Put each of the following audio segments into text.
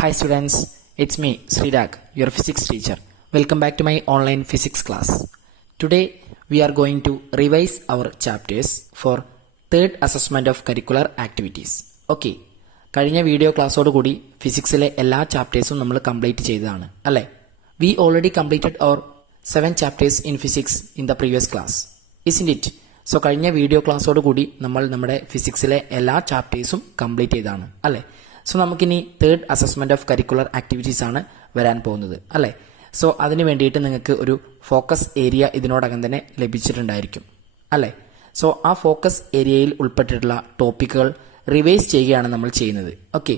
Hi students, it's me Srirak, your physics teacher. Welcome back to my online physics class. Today we are going to revise our chapters for third assessment of curricular activities. Okay, കഴിഞ്ഞ video ക്ലാസ്സോട് കൂടി ഫിസിക്സിലെ എല്ലാ ചാപ്റ്റേഴ്സും നമ്മൾ complete ചെയ്തതാണ് അല്ലേ? We already completed our 7 chapters in physics in the previous class, isn't it? So കഴിഞ്ഞ video ക്ലാസ്സോട് കൂടി നമ്മൾ നമ്മുടെ ഫിസിക്സിലെ എല്ലാ ചാപ്റ്റേഴ്സും കംപ്ലീറ്റ് ചെയ്തതാണ് അല്ലേ? സോ നമുക്കിനി third assessment of curricular activities ആണ് വരാൻ പോകുന്നത് അല്ലേ? സോ അതിന് വേണ്ടിയിട്ട് നിങ്ങൾക്ക് ഒരു ഫോക്കസ് ഏരിയ ഇതിനോടകം തന്നെ ലഭിച്ചിട്ടുണ്ടായിരിക്കും അല്ലേ? സോ ആ ഫോക്കസ് ഏരിയയിൽ ഉൾപ്പെട്ടിട്ടുള്ള ടോപ്പിക്കുകൾ റിവൈസ് ചെയ്യുകയാണ് നമ്മൾ ചെയ്യുന്നത്. ഓക്കെ,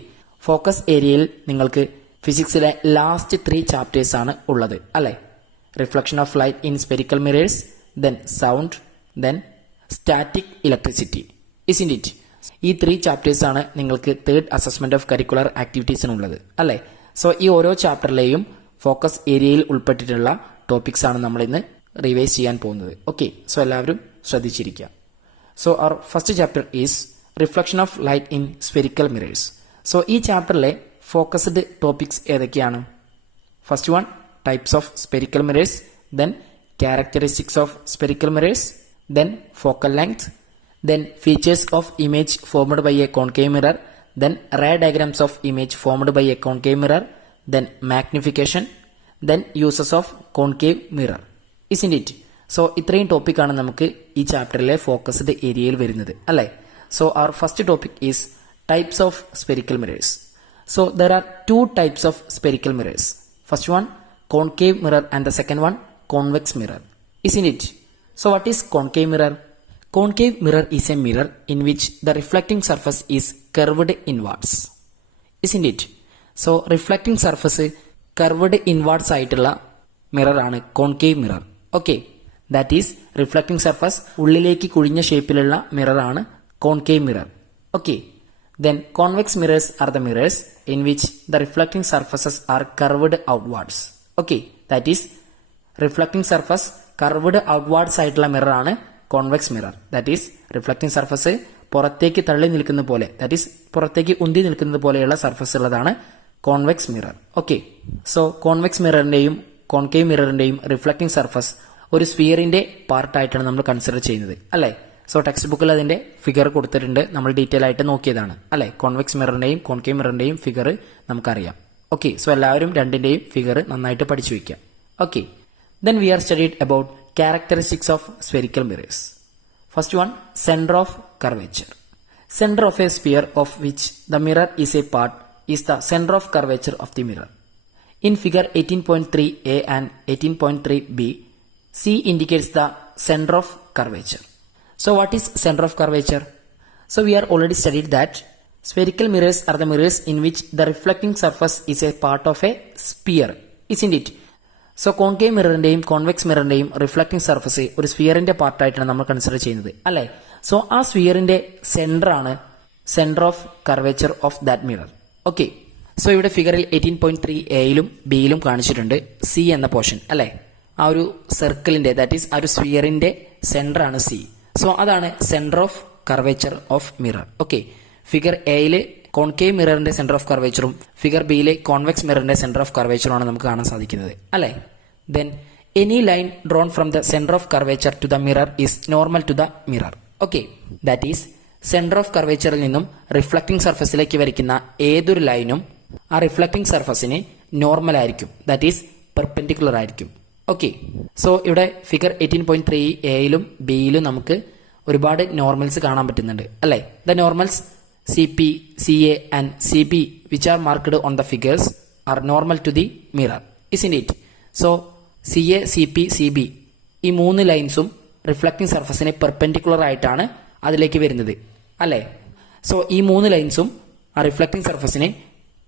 ഫോക്കസ് ഏരിയയിൽ നിങ്ങൾക്ക് ഫിസിക്സിലെ ലാസ്റ്റ് 3 ചാപ്റ്റേഴ്സ് ആണ് ഉള്ളത് അല്ലേ? Reflection of light in spherical mirrors, then sound, then static electricity, isn't it? ഈ 3 ചാപ്റ്റേഴ്സ് ആണ് നിങ്ങൾക്ക് തേർഡ് അസസ്മെന്റ് ഓഫ് കരിക്കുലർ ആക്ടിവിറ്റീസിനുള്ളത് അല്ലേ? സോ ഈ ഓരോ ചാപ്റ്ററിലെയും ഫോക്കസ് ഏരിയയിൽ ഉൾപ്പെട്ടിട്ടുള്ള ടോപ്പിക്സ് ആണ് നമ്മൾ ഇന്ന് റിവൈസ് ചെയ്യാൻ പോകുന്നത്. ഓക്കെ, സോ എല്ലാവരും ശ്രദ്ധിച്ചിരിക്കുക. So our first chapter is reflection of light in spherical mirrors. So ഈ ചാപ്റ്ററിലെ ഫോക്കസ്ഡ് ടോപ്പിക്സ് ഏതൊക്കെയാണ്? First one, types of spherical mirrors, then characteristics of spherical mirrors, then focal length, then features of image formed by a concave mirror, then ray diagrams of image formed by a concave mirror, then magnification, then uses of concave mirror, isn't it? So ഇത്രയും ടോപ്പിക്കാണ് നമുക്ക് ഈ ചാപ്റ്ററിലെ focused ഏരിയയിൽ വരുന്നത് അല്ലേ? So our first topic is types of spherical mirrors. So there are 2 types of spherical mirrors. First one, concave mirror, and the second one, convex mirror, isn't it? So what is concave mirror? Concave mirror is a mirror in which the reflecting surface is curved inwards, isn't it? So reflecting surface curved inwards ആയിട്ടുള്ള mirror ആണ് concave mirror. Okay, that is reflecting surface ഉള്ളിലേക്ക് കുഴിഞ്ഞ ഷേപ്പിലുള്ള mirror ആണ് concave mirror. Okay, then convex mirrors are the mirrors in which the reflecting surfaces are curved outwards. Okay, that is reflecting surface curved outwards ആയിട്ടുള്ള mirror ആണ് convex mirror. That is reflecting surface പുറത്തേക്ക് തള്ളി നിൽക്കുന്ന പോലെ, that is പുറത്തേക്ക് ഉന്തി നിൽക്കുന്നത് പോലെയുള്ള സർഫസ് ഉള്ളതാണ് convex mirror. Okay, so convex മിററിന്റെയും കോൺകേവ് മിററിന്റെയും റിഫ്ലക്റ്റിംഗ് സർഫസ് ഒരു സ്ഫിയറിന്റെ പാർട്ടായിട്ടാണ് നമ്മൾ കൺസിഡർ ചെയ്യുന്നത് അല്ലേ? സോ ടെക്സ്റ്റ് ബുക്കിൽ അതിന്റെ ഫിഗർ കൊടുത്തിട്ടുണ്ട്, നമ്മൾ ഡീറ്റെയിൽ ആയിട്ട് നോക്കിയതാണ് അല്ലേ? കോൺവെക്സ് മിററിന്റെയും കോൺകേവ് മിററിന്റെയും ഫിഗർ നമുക്കറിയാം. ഓക്കെ, സോ എല്ലാവരും രണ്ടിന്റെയും ഫിഗർ നന്നായിട്ട് പഠിച്ചു വയ്ക്കുക. Okay, then we are studied about characteristics of spherical mirrors. First one, center of curvature. Center of a sphere of which the mirror is a part is the center of curvature of the mirror. In figure 18.3a and 18.3b, C indicates the center of curvature. So what is center of curvature? So we are already studied that spherical mirrors are the mirrors in which the reflecting surface is a part of a sphere, isn't it? So concave മിററിന്റെയും convex മിററിന്റെയും reflecting surface ഒരു സ്ഫിയറിന്റെ പാർട്ടായിട്ടാണ് നമ്മൾ consider ചെയ്യുന്നത് അല്ലേ? So ആ സ്ഫിയറിന്റെ സെന്റർ ആണ് centre of curvature of that mirror. Okay, so ഇവിടെ ഫിഗറിൽ 18.3aയിലും ബിയിലും കാണിച്ചിട്ടുണ്ട് സി എന്ന പോർഷൻ അല്ലേ? ആ ഒരു സർക്കിളിന്റെ, ദാറ്റ് ഈസ് ആ ഒരു സ്ഫിയറിന്റെ സെന്റർ ആണ് സി. സോ അതാണ് centre of curvature of mirror. Okay, figure എയില് കോൺകേവ് മിററിന്റെ സെന്റർ ഓഫ് കർവേച്ചറും ഫിഗർ ബിയിലെ കോൺവെക്സ് മിററിന്റെ സെന്റർ ഓഫ് കർവേച്ചറും ആണ് നമുക്ക് കാണാൻ സാധിക്കുന്നത് അല്ലേ? Then any line drawn from the center of curvature to the mirror is normal to the mirror. Okay, that is center of curvature നിന്നും റിഫ്ലക്റ്റിംഗ് സർഫസിലേക്ക് വരയ്ക്കുന്ന ഏതൊരു ലൈനും ആ റിഫ്ലക്റ്റിംഗ് സർഫസിന് നോർമൽ ആയിരിക്കും, ദാറ്റ് ഈസ് പെർപെൻഡിക്കുലർ ആയിരിക്കും. ഓക്കെ, സോ ഇവിടെ figure 18.3aയിലും ബിയിലും നമുക്ക് ഒരുപാട് നോർമൽസ് കാണാൻ പറ്റുന്നുണ്ട് അല്ലേ? The normals CP, CA and CB which are marked on the figures are normal to the mirror, isn't it? So CA, CP, CB ഈ 3 ലൈൻസും reflecting സർഫസിന് perpendicular ആയിട്ടാണ് അതിലേക്ക് വരുന്നത് അല്ലേ? സോ ഈ 3 ലൈൻസും ആ റിഫ്ലക്റ്റിംഗ് സർഫസിന്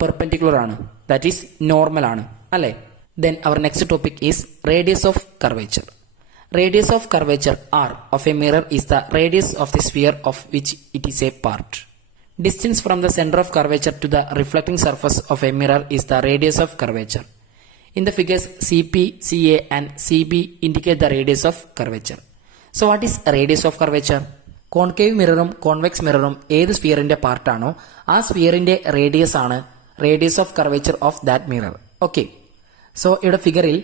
പെർപെൻഡിക്കുലർ ആണ്, ദാറ്റ് ഈസ് നോർമൽ ആണ് അല്ലേ? Then our next topic is radius of curvature. Radius of curvature R of a mirror is the radius of the sphere of which it is a part. Distance from the center of curvature to the reflecting surface of a mirror is the radius of curvature. In the figures CP, CA and CB indicate the radius of curvature. So what is radius of curvature? Concave മിററും convex മിററും ഏത് സ്ഫിയറിന്റെ പാർട്ടാണോ ആ സ്ഫിയറിന്റെ radius ആണ് radius of curvature of that mirror. Okay, so ഇവിടെ ഫിഗറിൽ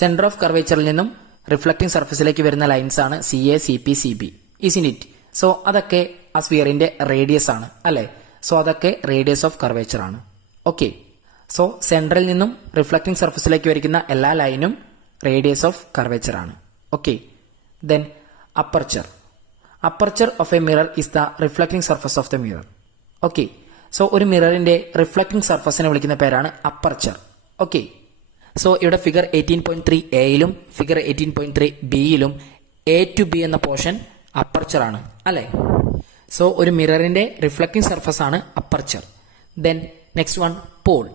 സെന്റർ ഓഫ് കർവേച്ചറിൽ നിന്നും റിഫ്ലക്റ്റിംഗ് സർഫസിലേക്ക് വരുന്ന ലൈൻസ് ആണ് CA, CP, CB. Is in it? So അതൊക്കെ ആ സ്ഫിയറിന്റെ റേഡിയസ് ആണ് അല്ലെ. സോ അതൊക്കെ റേഡിയസ് ഓഫ് കർവേച്ചർ ആണ്. ഓക്കെ, സോ സെൻട്രൽ നിന്നും റിഫ്ലക്റ്റിംഗ് സർഫസിലേക്ക് വരയ്ക്കുന്ന എല്ലാ ലൈനും റേഡിയസ് ഓഫ് കർവേച്ചർ ആണ്. Okay, then aperture. Aperture of A mirror is the reflecting surface of the mirror. Okay, so ഒരു മിററിന്റെ റിഫ്ലക്റ്റിംഗ് സർഫസിനെ വിളിക്കുന്ന പേരാണ് അപ്പർച്ചർ. ഓക്കെ, സോ ഇവിടെ figure 18.3 figure 18.3 A to B എന്ന പോർഷൻ അപ്പർച്ചർ ആണ് അല്ലെ. സോ ഒരു മിററിന്റെ റിഫ്ലക്റ്റിംഗ് സർഫസ് ആണ് aperture. Then next one, pole.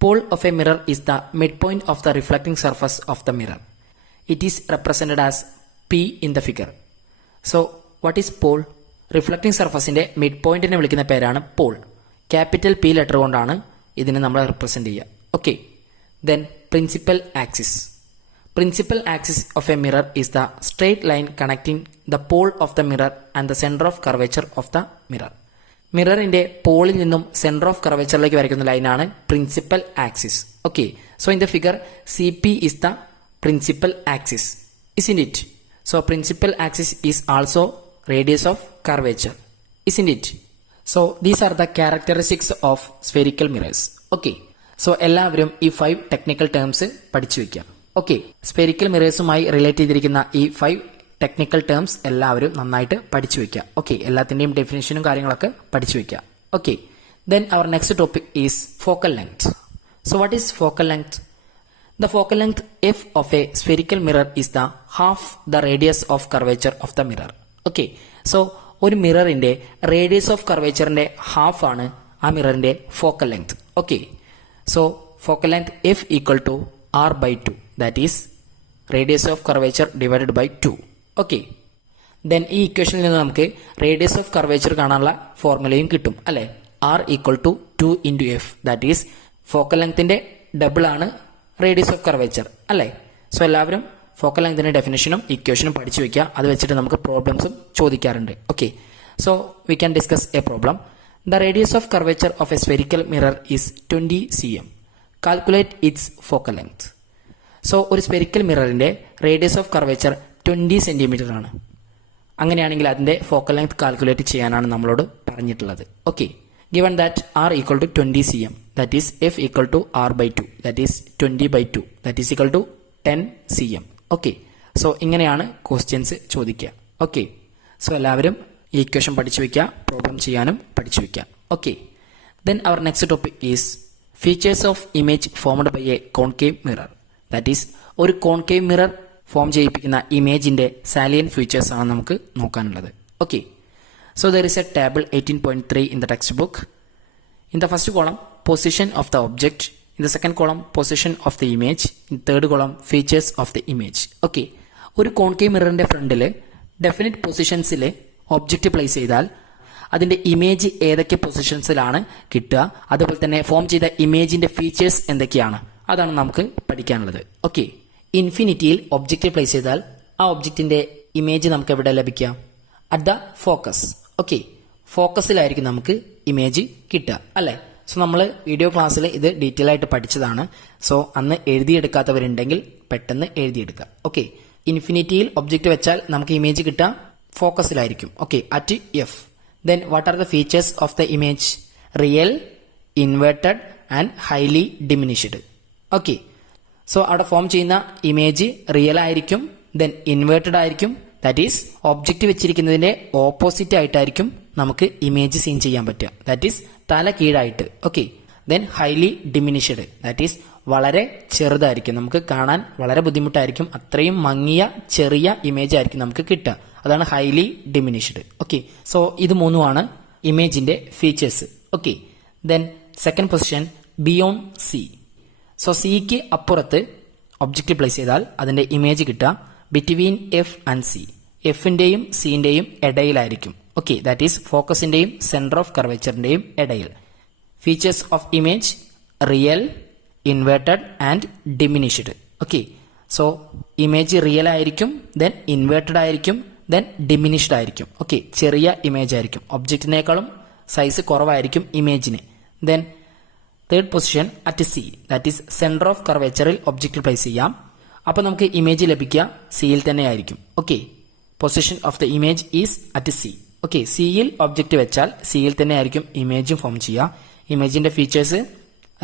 Pole of a mirror is the midpoint of the reflecting surface of the mirror. It is represented as P in the figure. So, what is pole? Reflecting surface ന്റെ midpointനെ വിളിക്കുന്ന പേരാണ് pole. Capital P letter കൊണ്ടാണ് ഇതിനെ നമ്മൾ represent ചെയ്യുക. Okay, then principal axis. Principal axis of a mirror is the straight line connecting the pole of the mirror and the center of curvature of the mirror. മിററിന്റെ പോളിൽ നിന്നും centre of കർവേച്ചറിലേക്ക് വരയ്ക്കുന്ന ലൈനാണ് principal axis. Okay, so in the figure CP is the principal axis, isn't it? So principal axis is also radius of curvature, isn't it? So these are the characteristics of spherical mirrors. Okay, so എല്ലാവരും ഈ 5 technical terms പഠിച്ചു വെക്കാം. Okay, spherical മിറേഴ്സുമായി relate ചെയ്തിരിക്കുന്ന ഈ 5 technical terms എല്ലാവരും നന്നായിട്ട് പഠിച്ചു വെക്കുക. ഓക്കെ, എല്ലാത്തിന്റെയും ഡെഫിനേഷനും കാര്യങ്ങളൊക്കെ പഠിച്ചു വെക്കുക. Okay, then our next topic is focal length. So what is focal length? The focal length F of a spherical mirror is the half the radius of curvature of the mirror. Okay, so ഒരു മിററിന്റെ radius of കർവേച്ചറിന്റെ half ആണ് ആ മിററിന്റെ focal length. Okay, so focal length F equal to R/2, that is radius of curvature divided by 2. Okay, then ഈ ഇക്വേഷനിൽ നിന്ന് നമുക്ക് റേഡിയസ് ഓഫ് കർവേച്ചർ കാണാനുള്ള ഫോർമുലയും കിട്ടും അല്ലെ. R equal to 2 into F, that is ഫോക്കൽ ലെങ്ത്തിന്റെ ഡബിൾ ആണ് റേഡിയസ് ഓഫ് കർവേച്ചർ അല്ലെ. സോ എല്ലാവരും ഫോക്കൽ ലെങ്ത്തിന്റെ ഡെഫിനേഷനും ഇക്വേഷനും പഠിച്ചു വെക്കുക. അത് വെച്ചിട്ട് നമുക്ക് പ്രോബ്ലംസും ചോദിക്കാറുണ്ട്. Okay, so we can discuss a problem. The radius of curvature of a spherical mirror is 20 cm. Calculate its focal length. So ഒരു സ്ഫെറിക്കൽ മിററിന്റെ റേഡിയസ് ഓഫ് കർവേച്ചർ 20 സെന്റിമീറ്റർ ആണ്. അങ്ങനെയാണെങ്കിൽ അതിന്റെ ഫോക്കൽ ലെങ്ത് കാൽക്കുലേറ്റ് ചെയ്യാനാണ് നമ്മളോട് പറഞ്ഞിട്ടുള്ളത്. Okay, given that R equal to 20 cm, that is F equal to R/2, that is 20/2, that is equal to 10 cm. Okay, so ഇങ്ങനെയാണ് questions ചോദിക്കുക. Okay, so എല്ലാവരും ഈ ഇക്വേഷൻ പഠിച്ചു വെക്കുക, പ്രോബ്ലം ചെയ്യാനും പഠിച്ചു വെക്കുക. Okay, then our next topic is features of image formed by a concave mirror. That is ഒരു കോൺകേവ് മിറർ ഫോം ചെയ്യിപ്പിക്കുന്ന ഇമേജിന്റെ സാലിയൻ ഫീച്ചേഴ്സ് ആണ് നമുക്ക് നോക്കാനുള്ളത്. Okay, so there is a table 18.3 in the textbook. In the first column, position of the object. In the second column, position of the image. In the third column, features of the image. Okay, ഒരു concave മിററിന്റെ ഫ്രണ്ടിൽ definite പൊസിഷൻസിൽ object place ചെയ്താൽ അതിന്റെ image ഏതൊക്കെ പൊസിഷൻസിലാണ് കിട്ടുക, അതുപോലെ തന്നെ form ചെയ്ത ഇമേജിന്റെ features എന്തൊക്കെയാണ്, അതാണ് നമുക്ക് പഠിക്കാനുള്ളത്. ഓക്കെ, ഇൻഫിനിറ്റിയിൽ ഒബ്ജക്റ്റ് പ്ലേസ് ചെയ്താൽ ആ ഒബ്ജക്റ്റിന്റെ ഇമേജ് നമുക്ക് എവിടെ ലഭിക്കുക? At the focus. ഓക്കെ, ഫോക്കസിലായിരിക്കും നമുക്ക് ഇമേജ് കിട്ടുക അല്ലെ. സോ നമ്മൾ വീഡിയോ ക്ലാസ്സിൽ ഇത് ഡീറ്റെയിൽ ആയിട്ട് പഠിച്ചതാണ്. സോ അന്ന് എഴുതിയെടുക്കാത്തവരുണ്ടെങ്കിൽ പെട്ടെന്ന് എഴുതിയെടുക്കുക. ഓക്കെ, ഇൻഫിനിറ്റിയിൽ ഒബ്ജക്റ്റ് വെച്ചാൽ നമുക്ക് ഇമേജ് കിട്ടുക ഫോക്കസിലായിരിക്കും. Okay, at F. Then what are the features of the image? Real, inverted and highly diminished. Okay, so അവിടെ ഫോം ചെയ്യുന്ന ഇമേജ് റിയൽ ആയിരിക്കും, ദെൻ ഇൻവേർട്ടഡ് ആയിരിക്കും, ദാറ്റ് ഈസ് ഒബ്ജക്റ്റ് വെച്ചിരിക്കുന്നതിന്റെ ഓപ്പോസിറ്റ് ആയിട്ടായിരിക്കും നമുക്ക് ഇമേജ് സീൻ ചെയ്യാൻ പറ്റുക, ദാറ്റ് ഈസ് തല കീഴായിട്ട്. Okay, then highly diminished, that is വളരെ ചെറുതായിരിക്കും, നമുക്ക് കാണാൻ വളരെ ബുദ്ധിമുട്ടായിരിക്കും, അത്രയും മങ്ങിയ ചെറിയ ഇമേജ് ആയിരിക്കും നമുക്ക് കിട്ടുക, അതാണ് ഹൈലി ഡിമിനിഷ്ഡ്. ഓക്കെ, സോ ഇത് മൂന്നുമാണ് ഇമേജിന്റെ features. Okay, then second position beyond C. So സിക്ക് അപ്പുറത്ത് ഒബ്ജക്റ്റ് പ്ലേസ് ചെയ്താൽ അതിന്റെ ഇമേജ് കിട്ടുക ബിറ്റ്വീൻ എഫ് ആൻഡ് സി. എഫിന്റെയും സിന്റെയും ഇടയിലായിരിക്കും. ഓക്കെ, ദാറ്റ് ഈസ് ഫോക്കസിന്റെയും സെന്റർ ഓഫ് കർവേച്ചറിന്റെയും ഇടയിൽ. Features of image real, inverted and diminished. Okay, so image real ആയിരിക്കും, ദെൻ ഇൻവേർട്ടഡ് ആയിരിക്കും, ദെൻ ഡിമിനിഷ്ഡ് ആയിരിക്കും. ഓക്കെ, ചെറിയ ഇമേജ് ആയിരിക്കും, ഒബ്ജക്റ്റിനേക്കാളും സൈസ് കുറവായിരിക്കും ഇമേജിന്. Then third position at C, that is centre of കർവേച്ചറിൽ ഒബ്ജക്റ്റ് പ്ലേസ് ചെയ്യാം. അപ്പോൾ നമുക്ക് ഇമേജ് ലഭിക്കുക സിയിൽ തന്നെ ആയിരിക്കും. Okay, position of the image is at C. Okay, സിയിൽ ഒബ്ജക്റ്റ് വെച്ചാൽ സിയിൽ തന്നെ ആയിരിക്കും ഇമേജും ഫോം ചെയ്യുക. ഇമേജിന്റെ features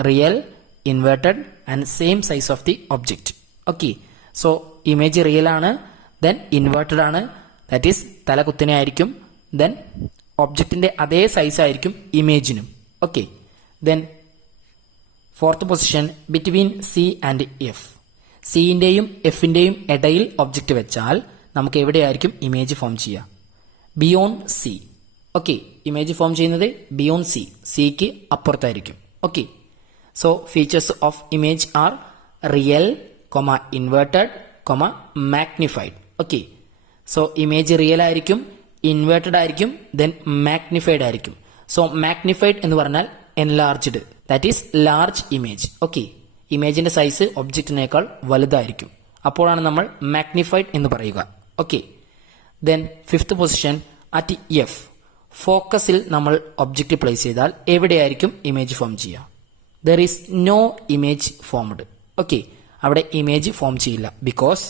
real, inverted and same size of the object. Okay, so image real ആണ്, ദെൻ ഇൻവേർട്ടഡ് ആണ്, ദാറ്റ് ഈസ് തല കുത്തനെ ആയിരിക്കും, ദെൻ ഒബ്ജക്റ്റിന്റെ അതേ സൈസ് ആയിരിക്കും ഇമേജിനും. Okay, then fourth position between C and F. സിന്റെയും എഫിന്റെയും ഇടയിൽ ഒബ്ജക്റ്റ് വെച്ചാൽ നമുക്ക് എവിടെയായിരിക്കും ഇമേജ് ഫോം ചെയ്യുക? Beyond C. Okay, image form ചെയ്യുന്നത് ബിയോണ്ട് സി, സിക്ക് അപ്പുറത്തായിരിക്കും. Okay, so features of image are real, inverted, magnified. Okay, so image real ആയിരിക്കും, ഇൻവേർട്ടഡ് ആയിരിക്കും, ദെൻ മാഗ്നിഫൈഡ് ആയിരിക്കും. സോ മാഗ്നിഫൈഡ് എന്ന് പറഞ്ഞാൽ enlarged, that is large image. Okay, ഇമേജിന്റെ size ഒബ്ജക്റ്റിനേക്കാൾ വലുതായിരിക്കും, അപ്പോഴാണ് നമ്മൾ മാഗ്നിഫൈഡ് എന്ന് പറയുക. Okay, then fifth position at F. ഫോക്കസിൽ നമ്മൾ ഒബ്ജക്റ്റ് പ്ലേസ് ചെയ്താൽ എവിടെയായിരിക്കും ഇമേജ് ഫോം ചെയ്യുക? There is no image formed. Okay, അവിടെ ഇമേജ് ഫോം ചെയ്യില്ല, because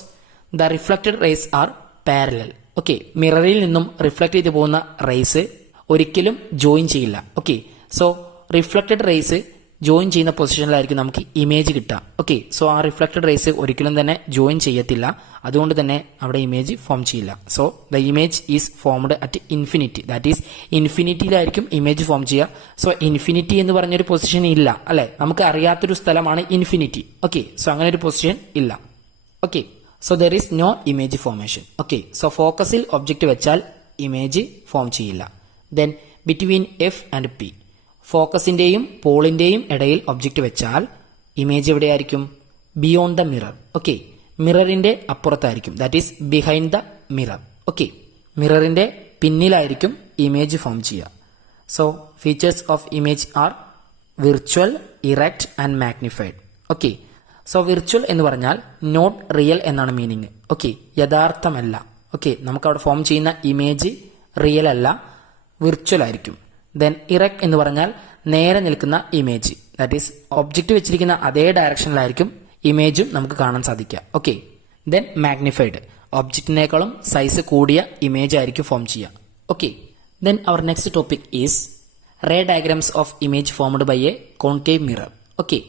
the reflected rays are parallel. Okay, മിററിൽ നിന്നും റിഫ്ലക്ട് ചെയ്ത് പോകുന്ന റേസ് ഒരിക്കലും ജോയിൻ ചെയ്യില്ല. Okay, so reflected rays join ചെയ്യുന്ന പൊസിഷനിലായിരിക്കും നമുക്ക് ഇമേജ് കിട്ടുക. ഓക്കെ, സോ ആ റിഫ്ലക്റ്റഡ് റേസ് ഒരിക്കലും തന്നെ ജോയിൻ ചെയ്യത്തില്ല, അതുകൊണ്ട് തന്നെ അവിടെ ഇമേജ് ഫോം ചെയ്യില്ല. So the image is formed at infinity, that is ഇൻഫിനിറ്റിയിലായിരിക്കും ഇമേജ് ഫോം ചെയ്യുക. സോ ഇൻഫിനിറ്റി എന്ന് പറഞ്ഞൊരു പൊസിഷൻ ഇല്ല, അല്ലെ? നമുക്ക് അറിയാത്തൊരു സ്ഥലമാണ് ഇൻഫിനിറ്റി. ഓക്കെ, സോ അങ്ങനെ ഒരു പൊസിഷൻ ഇല്ല. Okay, so there is no image formation. Okay, so ഫോക്കസിൽ ഒബ്ജക്റ്റ് വെച്ചാൽ ഇമേജ് ഫോം ചെയ്യില്ല. Then between F and P. ഫോക്കസിന്റെയും പോളിന്റെയും ഇടയിൽ ഒബ്ജക്റ്റ് വെച്ചാൽ ഇമേജ് എവിടെയായിരിക്കും? Beyond the mirror. ഓക്കെ, മിററിന്റെ അപ്പുറത്തായിരിക്കും, that is behind the mirror. Okay, മിററിന്റെ പിന്നിലായിരിക്കും ഇമേജ് ഫോം ചെയ്യുക. So features of image are virtual, erect and magnified. Okay, so virtual എന്ന് പറഞ്ഞാൽ നോട്ട് റിയൽ എന്നാണ് മീനിങ്. ഓക്കെ, യഥാർത്ഥമല്ല. ഓക്കെ, നമുക്ക് അവിടെ ഫോം ചെയ്യുന്ന ഇമേജ് റിയൽ അല്ല, വിർച്വൽ ആയിരിക്കും. ദെൻ ഇറക്റ്റ് എന്ന് പറഞ്ഞാൽ നേരെ നിൽക്കുന്ന ഇമേജ്, ദാറ്റ് ഈസ് ഒബ്ജക്റ്റ് വെച്ചിരിക്കുന്ന അതേ ഡയറക്ഷനിലായിരിക്കും ഇമേജും നമുക്ക് കാണാൻ സാധിക്കുക. ഓക്കെ, ദെൻ മാഗ്നിഫൈഡ്, ഒബ്ജക്റ്റിനേക്കാളും സൈസ് കൂടിയ ഇമേജ് ആയിരിക്കും ഫോം ചെയ്യുക. Okay, then our next topic is ray diagrams of image formed by a concave mirror. Okay,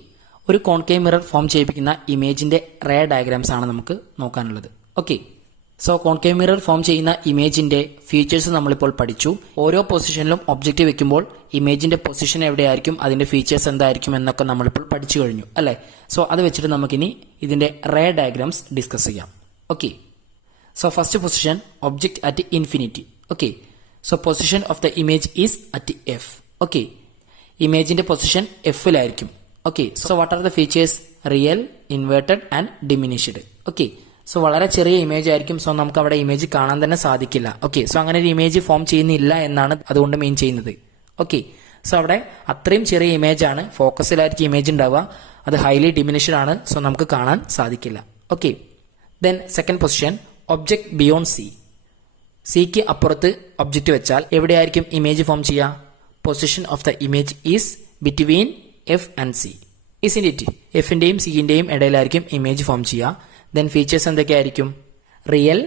ഒരു കോൺകേവ് മിറർ ഫോം ചെയ്യിപ്പിക്കുന്ന ഇമേജിന്റെ റേ ഡയഗ്രാംസ് ആണ് നമുക്ക് നോക്കാനുള്ളത്. Okay, so concave mirror form ചെയ്യുന്ന ഇമേജിന്റെ ഫീച്ചേഴ്സ് നമ്മളിപ്പോൾ പഠിച്ചു. ഓരോ പൊസിഷനിലും ഒബ്ജക്റ്റ് വെക്കുമ്പോൾ ഇമേജിന്റെ പൊസിഷൻ എവിടെയായിരിക്കും, അതിന്റെ ഫീച്ചേഴ്സ് എന്തായിരിക്കും എന്നൊക്കെ നമ്മളിപ്പോൾ പഠിച്ചു കഴിഞ്ഞു, അല്ലെ? സോ അത് വെച്ചിട്ട് നമുക്കിനി ഇതിന്റെ റേ ഡയഗ്രാംസ് ഡിസ്കസ് ചെയ്യാം. Okay, so first position object at infinity. Okay, so position of the image is at F. Okay, ഇമേജിന്റെ പൊസിഷൻ എഫിലായിരിക്കും. Okay, so what are the features? Real, inverted and diminished. Okay, so വളരെ ചെറിയ image ആയിരിക്കും, so നമുക്ക് അവിടെ image കാണാൻ തന്നെ സാധിക്കില്ല. ഓക്കെ, സോ അങ്ങനെ ഒരു ഇമേജ് ഫോം ചെയ്യുന്നില്ല എന്നാണ് അതുകൊണ്ട് മീൻ ചെയ്യുന്നത്. ഓക്കെ, സോ അവിടെ അത്രയും ചെറിയ ഇമേജ് ആണ്, ഫോക്കസിലായിരിക്കും ഇമേജ് ഉണ്ടാവുക, അത് ഹൈലി ഡിമിനിഷ്ഡ് ആണ്, സോ നമുക്ക് കാണാൻ സാധിക്കില്ല. Okay, then second position object beyond C. സിക്ക് അപ്പുറത്ത് ഒബ്ജക്റ്റ് വെച്ചാൽ എവിടെയായിരിക്കും ഇമേജ് ഫോം ചെയ്യുക? Position of the image is between F and C. Isn't it? എഫിന്റെയും സിന്റെയും ഇടയിലായിരിക്കും ഇമേജ് ഫോം ചെയ്യുക. ദെൻ ഫീച്ചേഴ്സ് എന്തൊക്കെയായിരിക്കും? Real,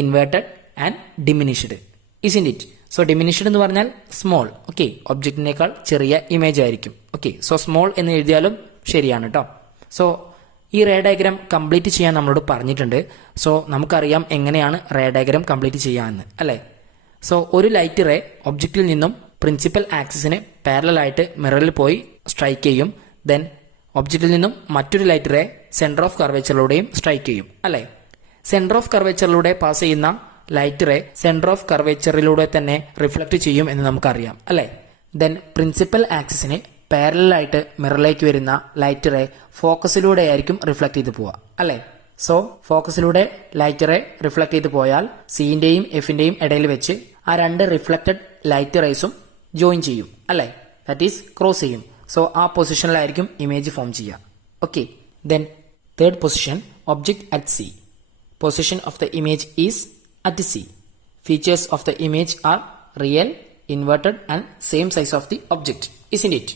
inverted and diminished. Isn't it? So diminished എന്ന് പറഞ്ഞാൽ സ്മോൾ. ഓക്കെ, ഒബ്ജക്റ്റിനേക്കാൾ ചെറിയ ഇമേജ് ആയിരിക്കും. ഓക്കെ, സോ സ്മോൾ എന്ന് എഴുതിയാലും ശരിയാണ് കേട്ടോ. സോ ഈ റേ ഡയഗ്രാം കംപ്ലീറ്റ് ചെയ്യാൻ നമ്മളോട് പറഞ്ഞിട്ടുണ്ട്. സോ നമുക്കറിയാം എങ്ങനെയാണ് റേ ഡയഗ്രാം കംപ്ലീറ്റ് ചെയ്യാമെന്ന്, അല്ലേ? സോ ഒരു ലൈറ്റ് റേ ഒബ്ജക്റ്റിൽ നിന്നും പ്രിൻസിപ്പൽ ആക്സിസിന് പാരലൽ ആയിട്ട് മിററിൽ പോയി സ്ട്രൈക്ക് ചെയ്യും. ദെൻ ഒബ്ജക്റ്റിൽ നിന്നും മറ്റൊരു ലൈറ്റ് റേ സെന്റർ ഓഫ് കർവേച്ചറിലൂടെയും സ്ട്രൈക്ക് ചെയ്യും, അല്ലെ? സെന്റർ ഓഫ് കർവേച്ചറിലൂടെ പാസ് ചെയ്യുന്ന ലൈറ്റ് റേ സെന്റർ ഓഫ് കർവേച്ചറിലൂടെ തന്നെ റിഫ്ലക്ട് ചെയ്യും എന്ന് നമുക്കറിയാം, അല്ലെ? ദെൻ പ്രിൻസിപ്പൽ ആക്സിസിന് പാരലൽ ആയിട്ട് മിററിലേക്ക് വരുന്ന ലൈറ്റ് റേ ഫോക്കസിലൂടെ ആയിരിക്കും റിഫ്ലക്ട് ചെയ്ത് പോവുക, അല്ലെ? സോ ഫോക്കസിലൂടെ ലൈറ്റ് റേ റിഫ്ലക്ട് ചെയ്ത് പോയാൽ സിന്റെയും എഫിന്റെയും ഇടയിൽ വെച്ച് ആ രണ്ട് റിഫ്ലക്റ്റഡ് ലൈറ്റ് റേസും ജോയിൻ ചെയ്യും, അല്ലെ? ദാറ്റ് ഈസ് ക്രോസ് ചെയ്യും. സോ ആ പൊസിഷനിലായിരിക്കും ഇമേജ് ഫോം ചെയ്യുക. Okay, then third position object at C. Position of the image is at C. Features of the image are real, inverted and same size of the object. Isn't it?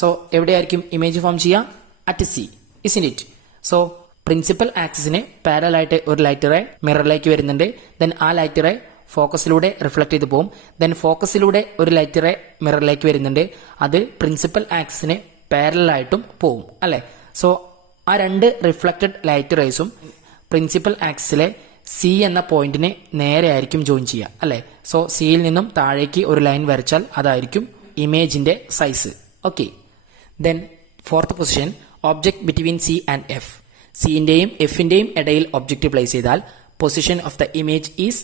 So എവിടെയായിരിക്കും image form ചെയ്യുക? At C, isn't it? So principal ആക്സിസിന് parallel ആയിട്ട് ഒരു light ray മിററിലേക്ക് വരുന്നുണ്ട്. Then ആ light ray ഫോക്കസിലൂടെ reflect ചെയ്ത് പോകും. Then ഫോക്കസിലൂടെ ഒരു ലൈറ്റ് റേ മിററിലേക്ക് വരുന്നുണ്ട്. അത് പ്രിൻസിപ്പൽ ആക്സിസിന് പാരലൽ ആയിട്ടും പോകും അല്ലെ? സോ ആ രണ്ട് റിഫ്ലക്റ്റഡ് ലൈറ്റ് റേസും പ്രിൻസിപ്പൽ ആക്സിസിലെ സി എന്ന പോയിന്റിന് നേരെ ആയിരിക്കും ജോയിൻ ചെയ്യുക അല്ലെ? സോ സിയിൽ നിന്നും താഴേക്ക് ഒരു ലൈൻ വരച്ചാൽ അതായിരിക്കും ഇമേജിന്റെ size. Okay. Then fourth position, object between C and F. സിന്റെയും എഫിന്റെയും ഇടയിൽ ഒബ്ജക്റ്റ് പ്ലേസ് ചെയ്താൽ position of the image is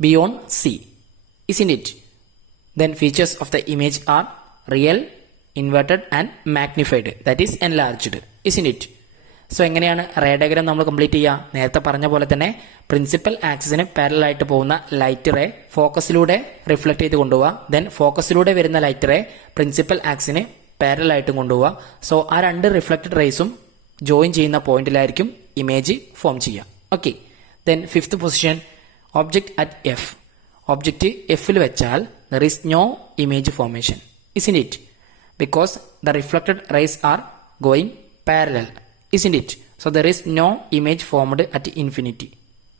beyond C, isn't it? Then features of the image are real, inverted and magnified, that is enlarged, isn't it? So എങ്ങനെയാണ് ray diagram നമ്മൾ complete ചെയ്യുക? നേരത്തെ പറഞ്ഞ പോലെ തന്നെ പ്രിൻസിപ്പൽ ആക്സിസിന് parallel ആയിട്ട് പോകുന്ന ലൈറ്റ് റേ ഫോക്കസിലൂടെ റിഫ്ലക്ട് ചെയ്ത് കൊണ്ടുപോവുക. ദെൻ ഫോക്കസിലൂടെ വരുന്ന ലൈറ്റ് റേ പ്രിൻസിപ്പൽ ആക്സിന് പാരലൽ ആയിട്ട് കൊണ്ടുപോവുക. സോ ആ രണ്ട് റിഫ്ലക്റ്റഡ് റേസും ജോയിൻ ചെയ്യുന്ന പോയിന്റിലായിരിക്കും ഇമേജ് ഫോം ചെയ്യുക. Okay. Then fifth position, object at F. Object എഫിൽ വെച്ചാൽ there is no image formation, isn't it? Because the reflected rays are going parallel, isn't it? So there is no image formed at infinity.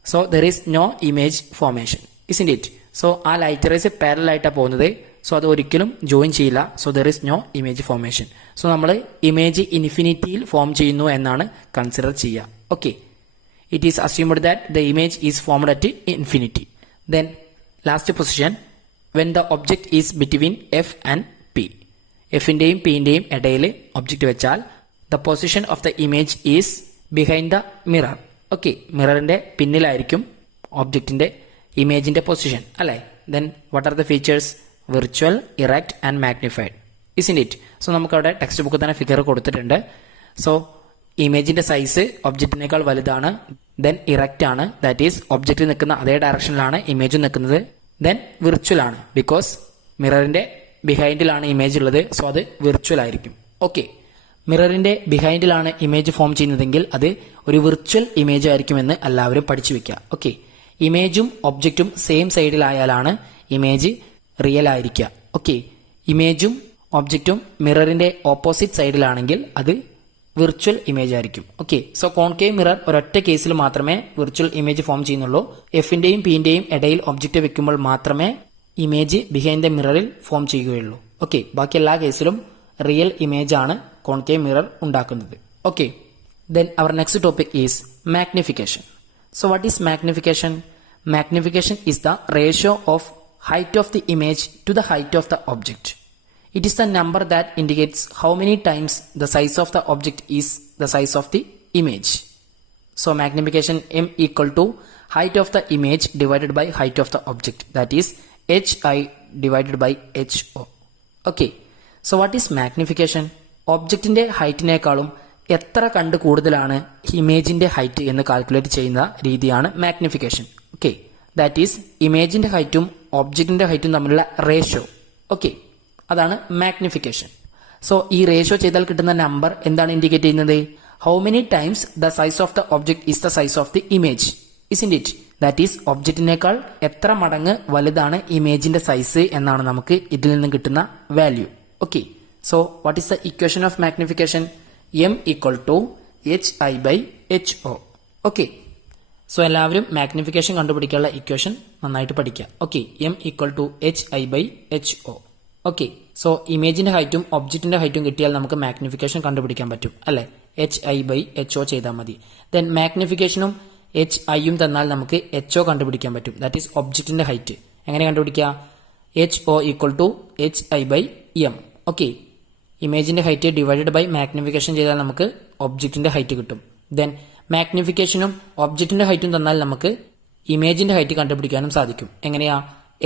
So there is no image formation, isn't it? So ആ light rays parallel ആയിട്ടാണ് പോകുന്നത്. So അത് ഒരിക്കലും join ചെയ്യില്ല. So there is no image formation. So നമ്മൾ image ഇൻഫിനിറ്റിയിൽ form ചെയ്യുന്നു എന്നാണ് കൺസിഡർ ചെയ്യുക. Okay. It is assumed that the image is formed at infinity. Then last position, when the object is between F and P. എഫിന്റെയും പിന്റെയും ഇടയിൽ object വെച്ചാൽ the position of the image is behind the mirror. Okay. മിററിന്റെ പിന്നിലായിരിക്കും ഒബ്ജക്റ്റിന്റെ ഇമേജിന്റെ position അല്ലെ? Then what are the features? Virtual, erect and magnified, isn't it? So നമുക്കവിടെ text ബുക്കിൽ തന്നെ ഫിഗർ കൊടുത്തിട്ടുണ്ട്. സോ ഇമേജിന്റെ സൈസ് ഒബ്ജക്റ്റിനേക്കാൾ വലുതാണ്. ദെൻ ഇറക്റ്റ് ആണ്, ദാറ്റ് ഈസ് ഒബ്ജക്റ്റ് നിൽക്കുന്ന അതേ ഡയറക്ഷനിലാണ് ഇമേജ് നിൽക്കുന്നത്. ദെൻ വിർച്വൽ ആണ്, ബിക്കോസ് മിററിന്റെ ബിഹൈൻഡിലാണ് ഇമേജ് ഉള്ളത്. സോ അത് വിർച്വൽ ആയിരിക്കും. ഓക്കെ. മിററിന്റെ ബിഹൈൻഡിലാണ് ഇമേജ് ഫോം ചെയ്യുന്നതെങ്കിൽ അത് ഒരു വിർച്വൽ ഇമേജ് ആയിരിക്കുമെന്ന് എല്ലാവരും പഠിച്ചു വെക്കുക. ഓക്കെ. ഇമേജും ഒബ്ജക്റ്റും സെയിം സൈഡിലായാലാണ് ഇമേജ് റിയൽ ആയിരിക്കുക. ഓക്കെ. ഇമേജും ഒബ്ജക്റ്റും മിററിന്റെ ഓപ്പോസിറ്റ് സൈഡിലാണെങ്കിൽ അത് വിർച്വൽ ഇമേജ് ആയിരിക്കും. ഓക്കെ. സോ കോൺകേവ് മിറർ ഒരൊറ്റ കേസിൽ മാത്രമേ വിർച്വൽ ഇമേജ് ഫോം ചെയ്യുന്നുള്ളൂ. എഫിന്റെയും പിന്റെയും ഇടയിൽ ഒബ്ജക്റ്റ് വെക്കുമ്പോൾ മാത്രമേ ഇമേജ് ബിഹൈൻഡ് ദ മിററിൽ ഫോം ചെയ്യുകയുള്ളൂ. ഓക്കെ. ബാക്കി എല്ലാ കേസിലും റിയൽ ഇമേജ് ആണ് കോൺകേവ് മിറർ ഉണ്ടാക്കുന്നത്. Okay. Then our next topic is magnification. So what is magnification? Magnification is the ratio of height of the image to the height of the object. It is the number that indicates how many times the size of the object is the size of the image. So magnification M equal to height of the image divided by height of the object, that is HI divided by HO. Okay. So what is magnification? ഒബ്ജക്റ്റിന്റെ ഹൈറ്റിനേക്കാളും എത്ര കണ്ട് കൂടുതലാണ് ഇമേജിന്റെ height എന്ന് calculate ചെയ്യുന്ന രീതിയാണ് magnification. Okay. That is ഇമേജിന്റെ ഹൈറ്റും ഒബ്ജക്റ്റിന്റെ ഹൈറ്റും തമ്മിലുള്ള റേഷ്യോ. ഓക്കെ. അതാണ് മാഗ്നിഫിക്കേഷൻ. സോ ഈ റേഷ്യോ ചെയ്താൽ കിട്ടുന്ന നമ്പർ എന്താണ് ഇൻഡിക്കേറ്റ് ചെയ്യുന്നത്? How many times the size of the object is the size of the image, isn't it? That is ഒബ്ജക്റ്റിനേക്കാൾ എത്ര മടങ്ങ് വലുതാണ് ഇമേജിന്റെ സൈസ് എന്നാണ് നമുക്ക് ഇതിൽ നിന്ന് കിട്ടുന്ന value. Okay. So what is the equation of magnification? M equal to HI by HO. Okay. So എല്ലാവരും മാഗ്നിഫിക്കേഷൻ കണ്ടുപിടിക്കാനുള്ള ഇക്വേഷൻ നന്നായിട്ട് പഠിക്കുക. Okay. M equal to HI by HO. Okay. So ഇമേജിന്റെ ഹൈറ്റും ഒബ്ജക്റ്റിന്റെ ഹൈറ്റും കിട്ടിയാൽ നമുക്ക് മാഗ്നിഫിക്കേഷൻ കണ്ടുപിടിക്കാൻ പറ്റും അല്ലെ? HI by HO ചെയ്താൽ മതി. ദെൻ മാഗ്നിഫിക്കേഷനും HIയും തന്നാൽ നമുക്ക് HO കണ്ടുപിടിക്കാൻ പറ്റും. ദാറ്റ് ഈസ് ഒബ്ജക്റ്റിന്റെ ഹൈറ്റ്. എങ്ങനെ കണ്ടുപിടിക്കുക? HO equal to HI by M. Okay. ഇമേജിന്റെ ഹൈറ്റ് ഡിവൈഡഡ് ബൈ മാഗ്നിഫിക്കേഷൻ ചെയ്താൽ നമുക്ക് ഒബ്ജക്റ്റിന്റെ ഹൈറ്റ് കിട്ടും. ദെൻ മാഗ്നിഫിക്കേഷനും ഒബ്ജക്റ്റിന്റെ ഹൈറ്റും തന്നാൽ നമുക്ക് ഇമേജിന്റെ ഹൈറ്റ് കണ്ടുപിടിക്കാനും സാധിക്കും. എങ്ങനെയാ?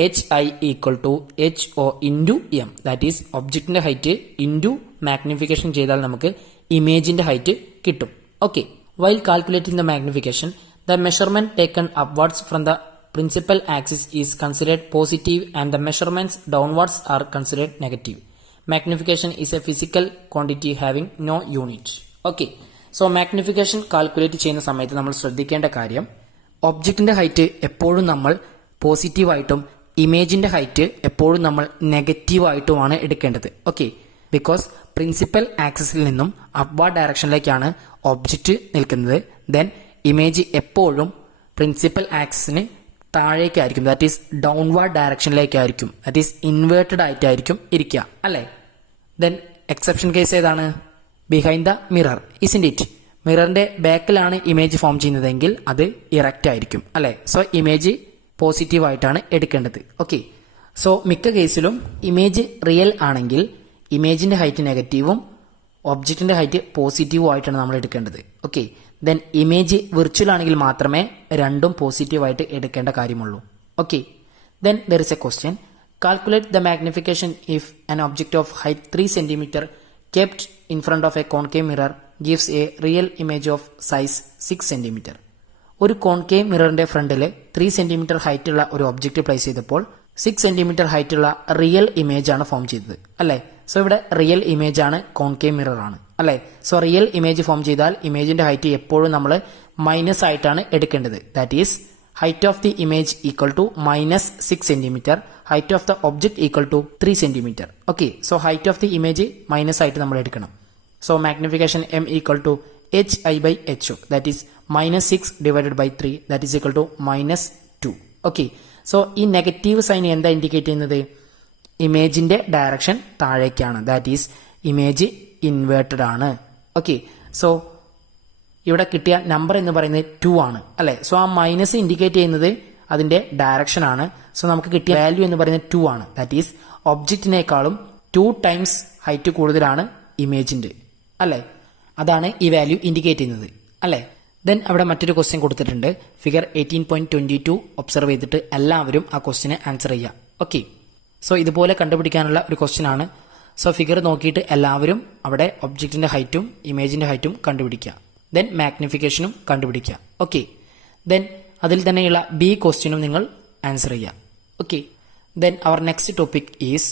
HI equal to HO into M. That is ഒബ്ജക്റ്റിന്റെ ഹൈറ്റ് ഇൻറ്റു മാഗ്നിഫിക്കേഷൻ ചെയ്താൽ നമുക്ക് ഇമേജിന്റെ ഹൈറ്റ് കിട്ടും. Okay. While calculating the magnification, the measurement taken upwards from the principal axis is considered positive and the measurements downwards are considered negative. Magnification is a physical quantity having no unit. Okay. So magnification calculate ചെയ്യുന്ന സമയത്ത് നമ്മൾ ശ്രദ്ധിക്കേണ്ട കാര്യം, ഒബ്ജക്റ്റിന്റെ height എപ്പോഴും നമ്മൾ പോസിറ്റീവായിട്ടും ഇമേജിന്റെ height എപ്പോഴും നമ്മൾ നെഗറ്റീവായിട്ടുമാണ് എടുക്കേണ്ടത്. ഓക്കെ. ബിക്കോസ് പ്രിൻസിപ്പൽ ആക്സിസിൽ നിന്നും അപ്വാർഡ് ഡയറക്ഷനിലേക്കാണ് ഒബ്ജക്റ്റ് നിൽക്കുന്നത്. ദെൻ ഇമേജ് എപ്പോഴും പ്രിൻസിപ്പൽ ആക്സിസിന് താഴേക്കായിരിക്കും, ദാറ്റ് ഈസ് ഡൗൺവാർഡ് ഡയറക്ഷനിലേക്കായിരിക്കും, ദാറ്റ് ഈസ് ഇൻവേർട്ടഡ് ആയിട്ടായിരിക്കും ഇരിക്കുക അല്ലേ. ദെൻ എക്സെപ്ഷൻ കേസ് ഏതാണ്? Behind the mirror, isn't it? മിററിന്റെ ബാക്കിലാണ് ഇമേജ് ഫോം ചെയ്യുന്നതെങ്കിൽ അത് ഇറക്റ്റ് ആയിരിക്കും അല്ലേ. സോ ഇമേജ് പോസിറ്റീവ് ആയിട്ടാണ് എടുക്കേണ്ടത്. ഓക്കെ, സോ മിക്ക കേസിലും ഇമേജ് റിയൽ ആണെങ്കിൽ ഇമേജിന്റെ ഹൈറ്റ് നെഗറ്റീവും ഒബ്ജക്റ്റിന്റെ ഹൈറ്റ് പോസിറ്റീവും ആയിട്ടാണ് നമ്മൾ എടുക്കേണ്ടത്. ഓക്കെ, ദെൻ ഇമേജ് വിർച്വൽ ആണെങ്കിൽ മാത്രമേ രണ്ടും പോസിറ്റീവായിട്ട് എടുക്കേണ്ട കാര്യമുള്ളൂ. Okay, then there is A question. Calculate the magnification if an object of height 3 cm kept in front of a concave mirror gives a real image of size 6 cm. ഒരു concave മിററിന്റെ ഫ്രണ്ടിൽ 3 cm height ഉള്ള ഒരു object place ചെയ്തപ്പോൾ 6 cm height ഉള്ള real image ആണ് form ചെയ്തത് അല്ലേ. So ഇവിടെ റിയൽ ഇമേജ് ആണ്, കോൺകേവ് മിറർ ആണ് അല്ലേ. സോ റിയൽ ഇമേജ് ഫോം ചെയ്താൽ ഇമേജിന്റെ ഹൈറ്റ് എപ്പോഴും നമ്മൾ മൈനസ് ആയിട്ടാണ് എടുക്കേണ്ടത്. That is height of the image equal to -6 cm, height of the object equal to 3 cm. Okay, so height of the image minus ആയിട്ട് നമ്മൾ എടുക്കണം. So magnification m equal to hi/ho, that is -6 divided by 3, that is equal to -2. Okay, so ഈ negative sign എന്താ indicate ചെയ്യുന്നത്? ഇമേജിന്റെ direction താഴേക്കാണ്, that is image inverted ആണ്. Okay, so ഇവിടെ കിട്ടിയ നമ്പർ എന്ന് പറയുന്നത് 2 ആണ് അല്ലെ. സോ ആ മൈനസ് ഇൻഡിക്കേറ്റ് ചെയ്യുന്നത് അതിന്റെ ഡയറക്ഷൻ ആണ്. സോ നമുക്ക് കിട്ടിയ വാല്യൂ എന്ന് പറയുന്നത് 2 ആണ്, ദാറ്റ് ഈസ് ഒബ്ജക്റ്റിനേക്കാളും 2 ടൈംസ് ഹൈറ്റ് കൂടുതലാണ് ഇമേജിന്റെ അല്ലെ. അതാണ് ഈ വാല്യൂ ഇൻഡിക്കേറ്റ് ചെയ്യുന്നത് അല്ലെ. ദെൻ അവിടെ മറ്റൊരു ക്വസ്റ്റ്യൻ കൊടുത്തിട്ടുണ്ട്. ഫിഗർ 18.22 ഒബ്സർവ് ചെയ്തിട്ട് എല്ലാവരും ആ ക്വസ്റ്റ്യനെ ആൻസർ ചെയ്യുക. ഓക്കെ, സോ ഇതുപോലെ കണ്ടുപിടിക്കാനുള്ള ഒരു ക്വസ്റ്റ്യൻ ആണ്. സോ ഫിഗർ നോക്കിയിട്ട് എല്ലാവരും അവിടെ ഒബ്ജക്റ്റിന്റെ ഹൈറ്റും ഇമേജിന്റെ ഹൈറ്റും കണ്ടുപിടിക്കുക. ദെൻ മാഗ്നിഫിക്കേഷനും കണ്ടുപിടിക്കുക. ഓക്കെ, ദെൻ അതിൽ തന്നെയുള്ള ബി ക്വസ്റ്റ്യനും നിങ്ങൾ ആൻസർ ചെയ്യുക. Okay, then our next topic is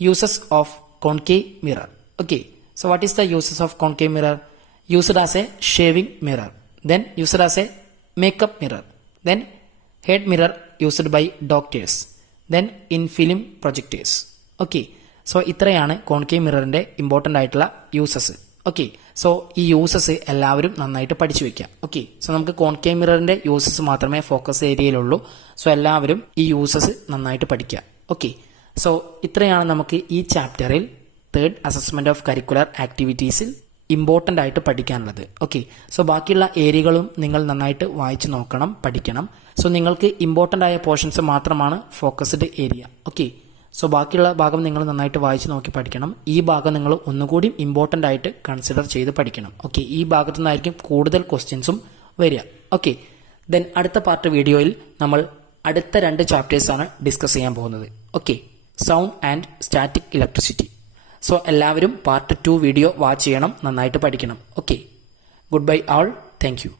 uses of concave mirror. Okay, so what is the uses of concave mirror? Used as a shaving mirror, then used as a makeup mirror, then head mirror used by doctors, then in film projectors. Okay, so ഇത്രയാണ് concave മിററിന്റെ important ആയിട്ടുള്ള uses. Okay, so ഈ uses എല്ലാവരും നന്നായിട്ട് പഠിച്ചു വെക്കുക. Okay, so നമുക്ക് concave മിററിന്റെ uses മാത്രമേ focus ഏരിയയിലുള്ളൂ. So എല്ലാവരും ഈ യൂസസ് നന്നായിട്ട് പഠിക്കുക. ഓക്കെ, സോ ഇത്രയാണ് നമുക്ക് ഈ ചാപ്റ്ററിൽ തേർഡ് അസസ്മെന്റ് ഓഫ് കരിക്കുലർ ആക്ടിവിറ്റീസിൽ ഇമ്പോർട്ടൻ്റ് ആയിട്ട് പഠിക്കാനുള്ളത്. ഓക്കെ, സോ ബാക്കിയുള്ള ഏരിയകളും നിങ്ങൾ നന്നായിട്ട് വായിച്ചു നോക്കണം, പഠിക്കണം. സോ നിങ്ങൾക്ക് ഇമ്പോർട്ടൻ്റ് ആയ പോർഷൻസ് മാത്രമാണ് ഫോക്കസ്ഡ് ഏരിയ. ഓക്കെ, സോ ബാക്കിയുള്ള ഭാഗം നിങ്ങൾ നന്നായിട്ട് വായിച്ചു നോക്കി പഠിക്കണം. ഈ ഭാഗം നിങ്ങൾ ഒന്നുകൂടി ഇമ്പോർട്ടൻ്റ് ആയിട്ട് കൺസിഡർ ചെയ്ത് പഠിക്കണം. ഓക്കെ, ഈ ഭാഗത്തു നിന്നായിരിക്കും കൂടുതൽ ക്വസ്റ്റ്യൻസും വരിക. ഓക്കെ, ദെൻ അടുത്ത പാർട്ട് വീഡിയോയിൽ നമ്മൾ അടുത്ത 2 ചാപ്റ്റേഴ്സാണ് ഡിസ്കസ് ചെയ്യാൻ പോകുന്നത്. Okay, sound and static electricity. So എല്ലാവരും പാർട്ട് 2 വീഡിയോ വാച്ച് ചെയ്യണം, നന്നായിട്ട് പഠിക്കണം. Okay, good bye all, thank you.